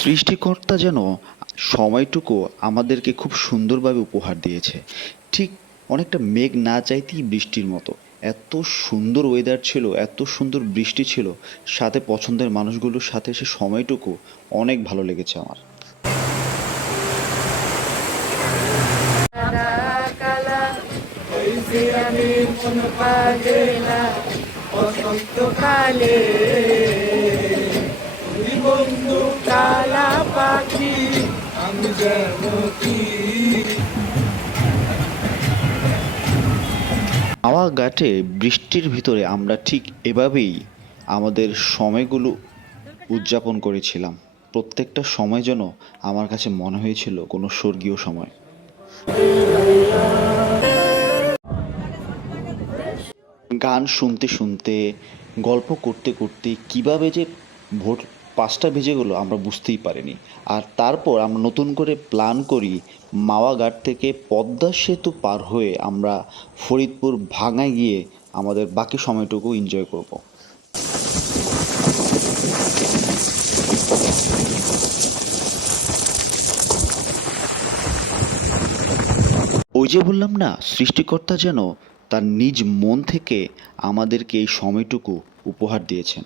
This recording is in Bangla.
সৃষ্টিকর্তা যেন সময়টুকু আমাদেরকে খুব সুন্দরভাবে উপহার দিয়েছে। ঠিক অনেকটা মেঘ না চাইতেই বৃষ্টির মতো। এত সুন্দর ওয়েদার ছিল, এত সুন্দর বৃষ্টি ছিল, সাথে পছন্দের মানুষগুলোর সাথে সে সময়টুকু অনেক ভালো লেগেছে আমার। কালা হইছে আমি মন পাগেলা বসন্তকালে বন্ধু কালা পাখি আমি যেন কি। হাওয়া ঘাটে বৃষ্টির ভিতরে আমরা ঠিক এভাবেই আমাদের সময়গুলো উদযাপন করেছিলাম। প্রত্যেকটা সময় যেন আমার কাছে মনে হয়েছিল কোনো স্বর্গীয় সময়। গান শুনতে শুনতে, গল্প করতে করতে কিভাবে যে ভোর ৫টা বেজে গেল আমরা বুঝতেই পারিনি। আর তারপর আমরা নতুন করে প্ল্যান করি মাওয়া ঘাট থেকে পদ্মা সেতু পার হয়ে আমরা ফরিদপুর ভাঙায় গিয়ে আমাদের বাকি সময়টুকু এনজয় করব। ওই যে বললাম না, সৃষ্টিকর্তা যেন তার নিজ মন থেকে আমাদেরকে এই সময়টুকু উপহার দিয়েছেন।